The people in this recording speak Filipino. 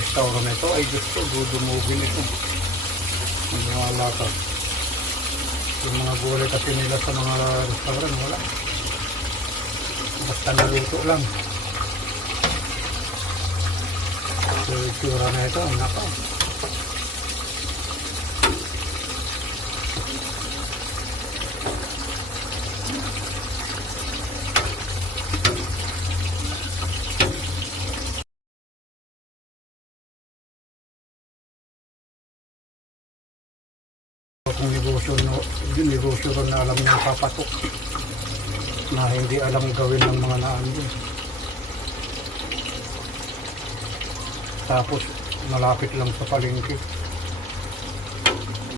restaurant na ito, ay gusto, dudumugin ito. Maniwala ka. Yung mga gulay kasi nila sa mga restaurant, wala. Basta naluto lang. So, itsura na ito, nako. Kung negosyo, no, yung negosyo ron na alam niyang papatok na hindi alam gawin ng mga naandun. Tapos malapit lang sa palengke.